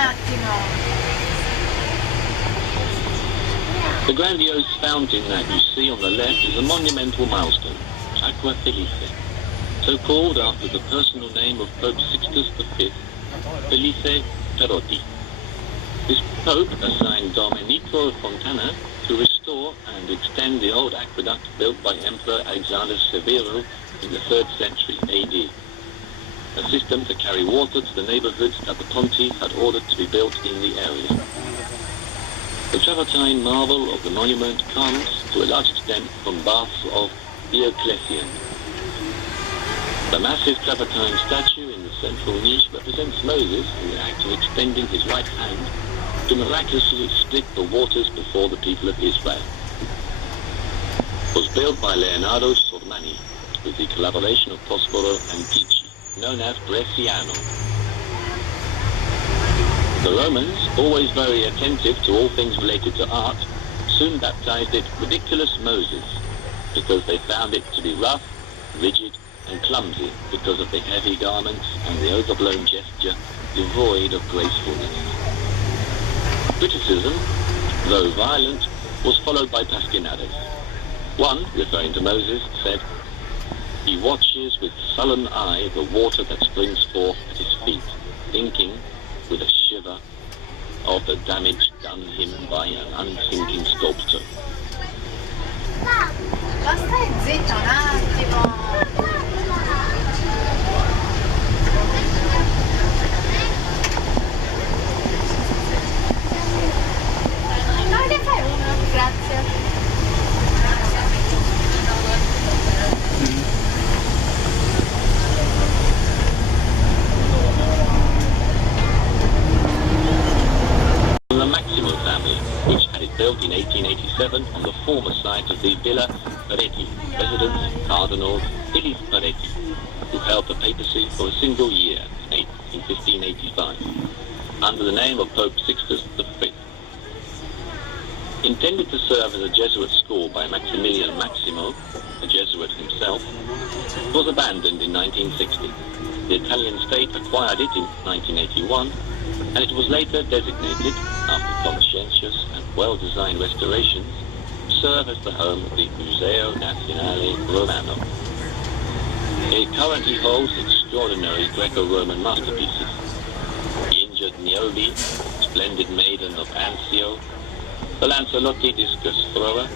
attimo. The grandiose fountain that you see on the left is a monumental milestone, Aqua Felice, so called after the personal name of Pope Sixtus V, Felice Perotti. This pope assigned Domenico Fontana to restore and extend the old aqueduct built by Emperor Alexander Severo in the 3rd century AD, a system to carry water to the neighborhoods that the Pontiff had ordered to be built in the area. The travertine marvel of the monument comes, to a large extent, from baths of Diocletian. The massive travertine statue in the central niche represents Moses in the act of extending his right hand to miraculously split the waters before the people of Israel. It was built by Leonardo Sormani with the collaboration of Prospero and Pici, known as Bresciano. The Romans, always very attentive to all things related to art, soon baptized it Ridiculous Moses, because they found it to be rough, rigid, and clumsy because of the heavy garments and the overblown gesture devoid of gracefulness. Criticism, though violent, was followed by pasquinades. One, referring to Moses, said, "He watches with sullen eye the water that springs forth at his feet, thinking, with a shiver, of the damage done him by an unthinking sculptor." Ma stai zitto un attimo. No, ne fai uno, grazie. The Maximo family, which had it built in 1887 on the former site of the Villa Peretti, residence Cardinal Philip Peretti, who held the papacy for a single year in 1585, under the name of Pope Sixtus V. Intended to serve as a Jesuit school by Maximilian Maximo, a Jesuit himself, it was abandoned in 1960. The Italian state acquired it in 1981, and it was later designated, after conscientious and well-designed restorations, to serve as the home of the Museo Nazionale Romano. It currently holds extraordinary Greco-Roman masterpieces: the injured Niobe, splendid Maiden of Anzio, the Lancelotti discus thrower,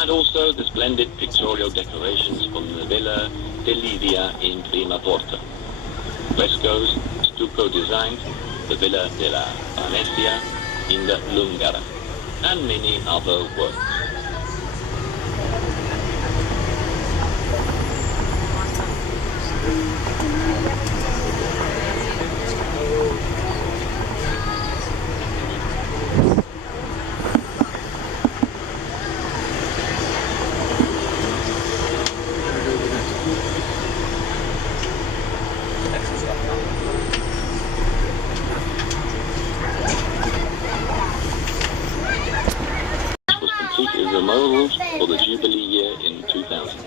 and also the splendid pictorial decorations from the Villa dell'Ivia in Prima Porta, frescoes, stucco designs, the Villa della Venetia in the Lungara, and many other works. Memorials for the Jubilee year in 2000.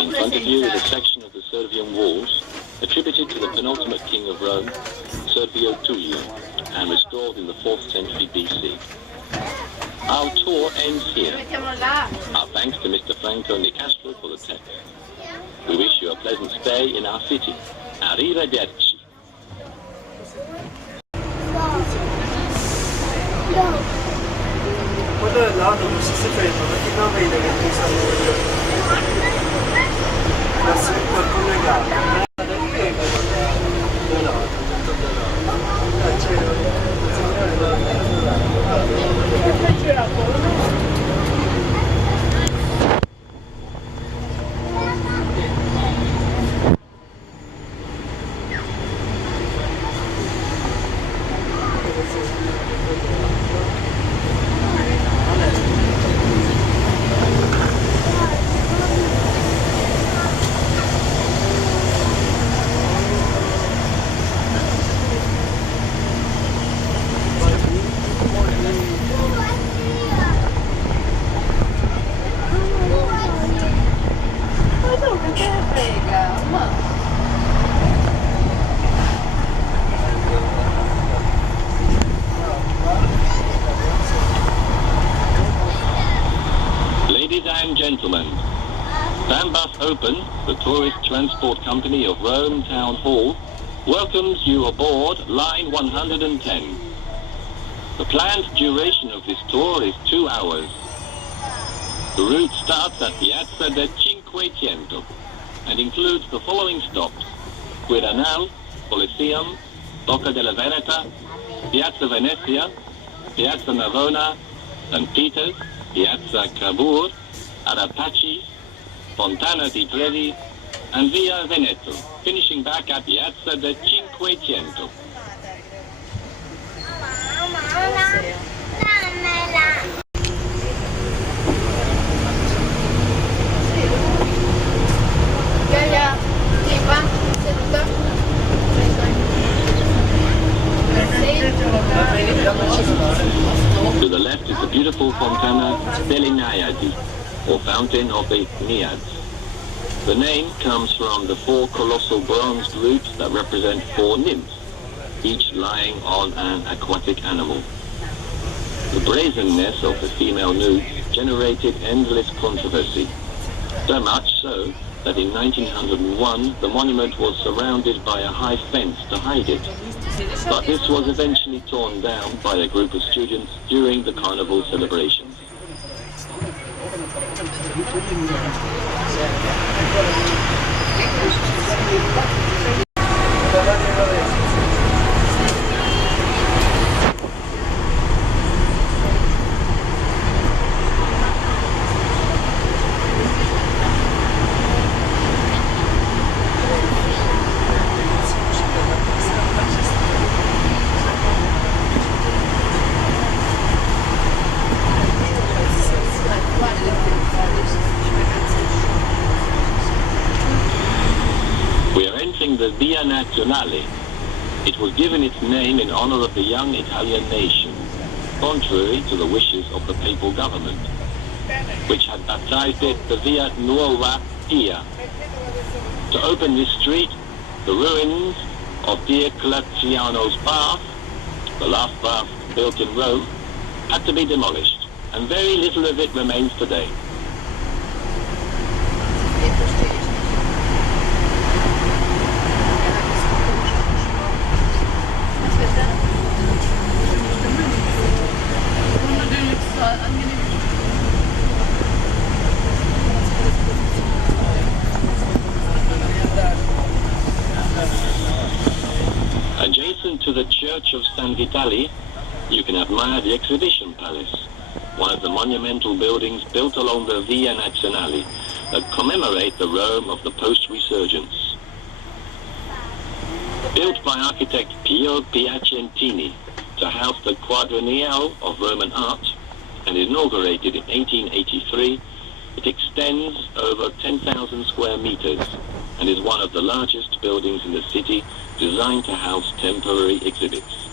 In front of you is a section of the Servian walls attributed to the penultimate king of Rome, Servio Tullio, and restored in the 4th century BC. Our tour ends here. Our thanks to Mr. Franco Nicastro for the text. We wish you a pleasant stay in our city. Arrivederci. Quello è là dove si ferma, perché non vede che ci sono qualcuno legato. open, the tourist transport company of Rome Town Hall welcomes you aboard line 110. The planned duration of this tour is 2 hours. The route starts at Piazza del Cinquecento and includes the following stops: Quirinal, Colosseum, Bocca della Veneta, Piazza Venezia, Piazza Navona, St. Peter's, Piazza Cavour, Arapaci, Fontana di Trevi, and Via Veneto, finishing back at Piazza del Cinquecento. To the left is the beautiful Fontana delle Naiadi, or Fountain of the Naiads. The name comes from the 4 colossal bronzed roots that represent 4 nymphs, each lying on an aquatic animal. The brazenness of the female nude generated endless controversy, so much so that in 1901 the monument was surrounded by a high fence to hide it. But this was eventually torn down by a group of students during the carnival celebrations. The Via Nazionale. It was given its name in honor of the young Italian nation, contrary to the wishes of the papal government, which had baptized it the Via Nuova Pia. To open this street, the ruins of Diocleziano's bath, the last bath built in Rome, had to be demolished, and very little of it remains today. Adjacent to the Church of San Vitale, you can admire the Exhibition Palace, one of the monumental buildings built along the Via Nazionale that commemorate the Rome of the post-resurgence. Built by architect Pio Piacentini to house the Quadriennale of Roman art and inaugurated in 1883, it extends over 10,000 square meters and is one of the largest buildings in the city, designed to house temporary exhibits.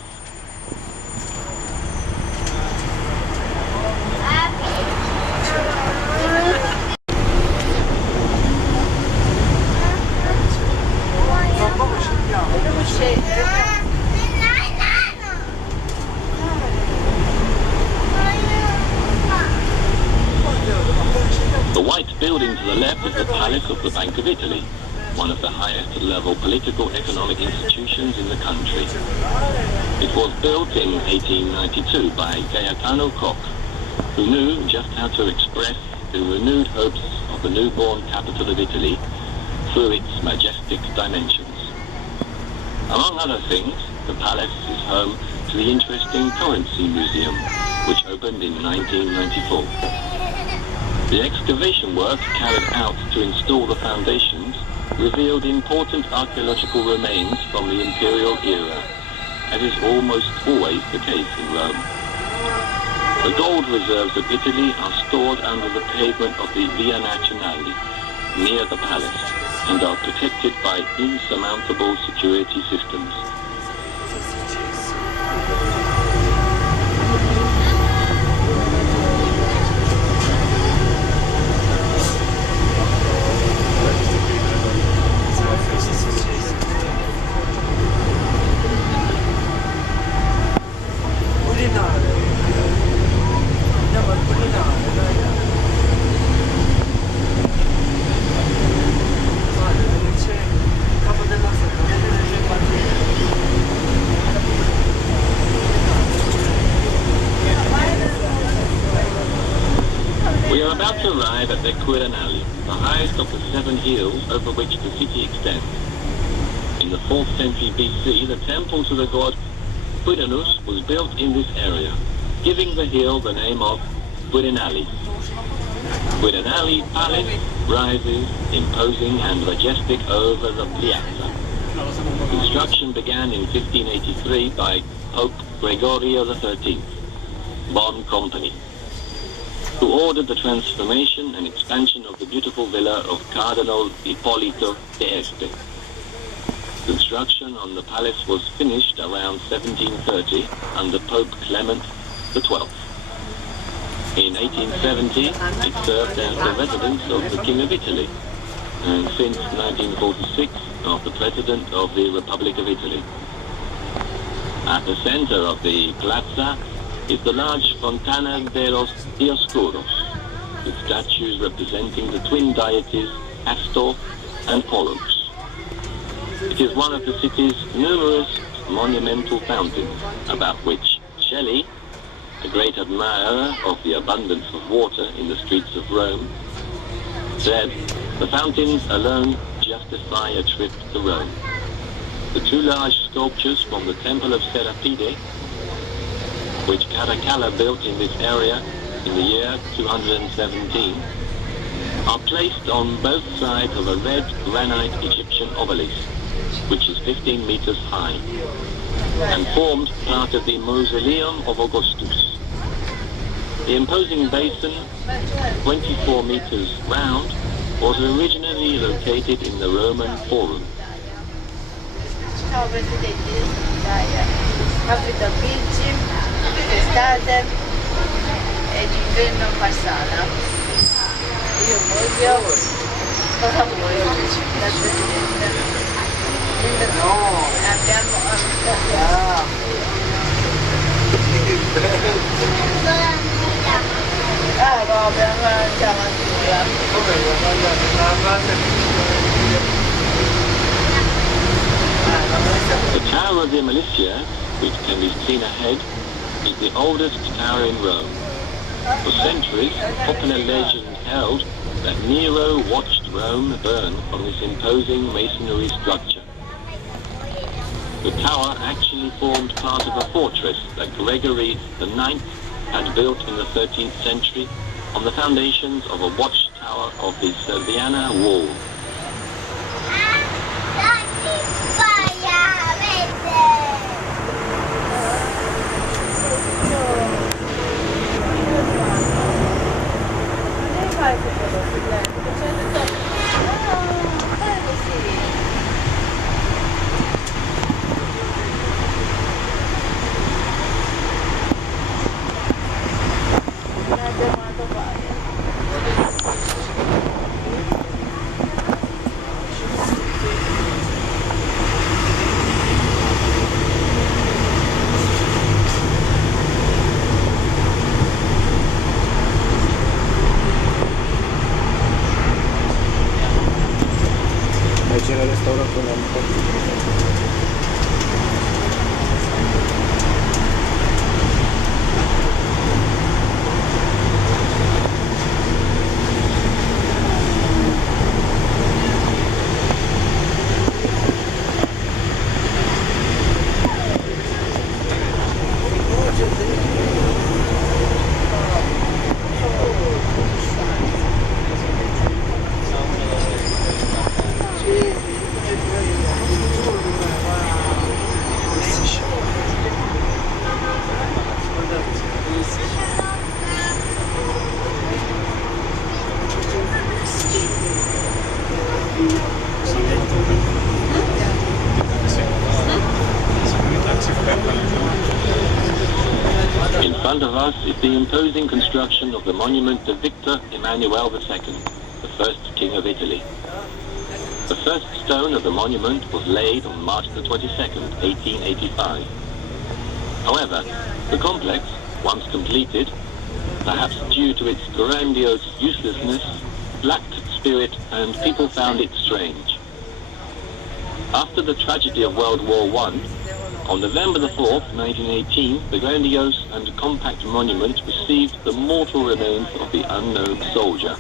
The white building to the left is the Palace of the Bank of Italy, one of the highest level political economic institutions in the country. It was built in 1892 by Gaetano Koch, who knew just how to express the renewed hopes of the newborn capital of Italy through its majestic dimensions. Among other things, the palace is home to the interesting Currency Museum, which opened in 1994. The excavation work carried out to install the foundations revealed important archaeological remains from the imperial era, as is almost always the case in Rome. The gold reserves of Italy are stored under the pavement of the Via Nazionale, near the palace, and are protected by insurmountable security systems. arrive at the Quirinale, the highest of the 7 hills over which the city extends. In the 4th century BC, the temple to the god Quirinus was built in this area, giving the hill the name of Quirinale. Quirinale Palace rises imposing and majestic over the piazza. Construction began in 1583 by Pope Gregorio XIII, Bon Company, who ordered the transformation and expansion of the beautiful villa of Cardinal Ippolito d'Este. Construction on the palace was finished around 1730 under Pope Clement XII. In 1870, it served as the residence of the King of Italy, and since 1946, of the President of the Republic of Italy. At the center of the plaza is the large Fontana de los Dioscuros, with statues representing the twin deities Astor and Pollux. It is one of the city's numerous monumental fountains, about which Shelley, a great admirer of the abundance of water in the streets of Rome, said, "The fountains alone justify a trip to Rome." The 2 large sculptures from the Temple of Serapide, which Caracalla built in this area in the year 217, are placed on both sides of a red granite Egyptian obelisk, which is 15 meters high, and formed part of the Mausoleum of Augustus. The imposing basin, 24 meters round, was originally located in the Roman Forum. Ciao Presidente, Capita Beach, d'estate e d'inverno passata. Io voglio... Cosa vuoi dal Presidente? No! Abbiamo... no, abbiamo mangiato The Tower of the Militia, which can be seen ahead, is the oldest tower in Rome. For centuries, popular legend held that Nero watched Rome burn from this imposing masonry structure. The tower actually formed part of a fortress that Gregory IX had built in the 13th century on the foundations of a watchtower of the Serviana wall. C'era il restauratore un po'. In front of us is the imposing construction of the monument to Victor Emmanuel II, the first king of Italy. The first stone of the monument was laid on March the 22nd, 1885. However, the complex, once completed, perhaps due to its grandiose uselessness, lacked spirit and people found it strange. After the tragedy of World War I, On November the 4th, 1918, the grandiose and compact monument received the mortal remains of the unknown soldier,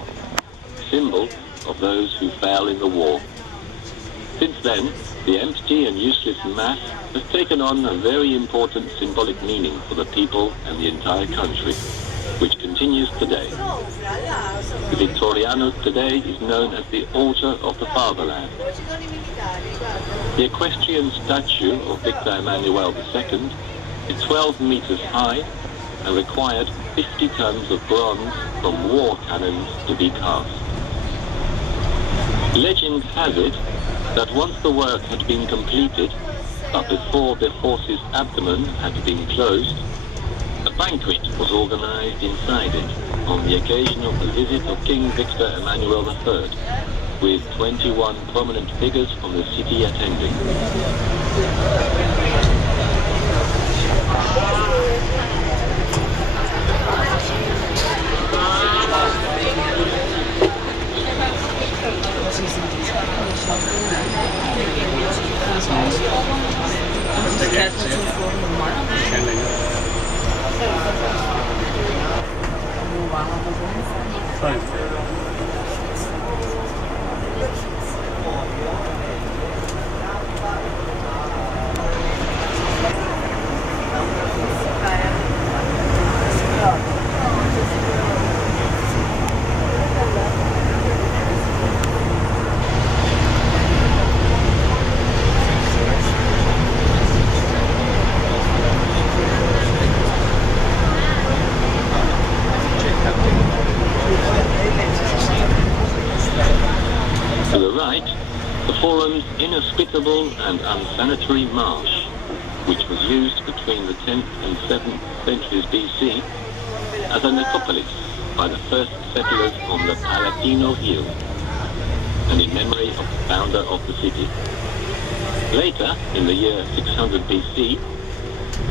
symbol of those who fell in the war. Since then, the empty and useless mass has taken on a very important symbolic meaning for the people and the entire country, which continues today. The Vittoriano today is known as the Altar of the Fatherland. The equestrian statue of Victor Emmanuel II is 12 meters high and required 50 tons of bronze from war cannons to be cast. Legend has it that once the work had been completed, but before the horse's abdomen had been closed, a banquet was organized inside it on the occasion of the visit of King Victor Emmanuel III, with 21 prominent figures from the city attending. To the right, the forum's inhospitable and unsanitary marsh, which was used between the 10th and 7th centuries BC as a necropolis by the first settlers on the Palatino Hill, and in memory of the founder of the city. Later, in the year 600 BC,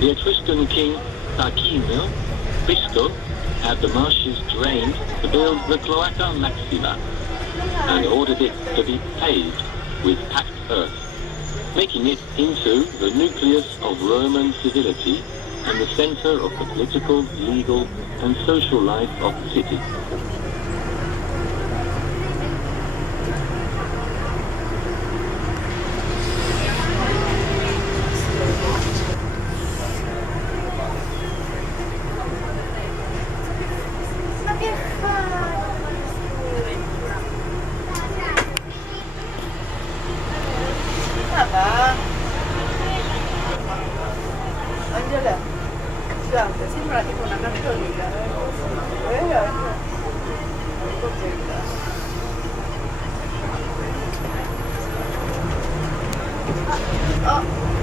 the Etruscan king Tarquinio Prisco had the marshes drained to build the Cloaca Maxima, and ordered it to be paved with packed earth, making it into the nucleus of Roman civility and the center of the political, legal, and social life of the city. Angela, guarda, sembra tipo una cartolina. Oh.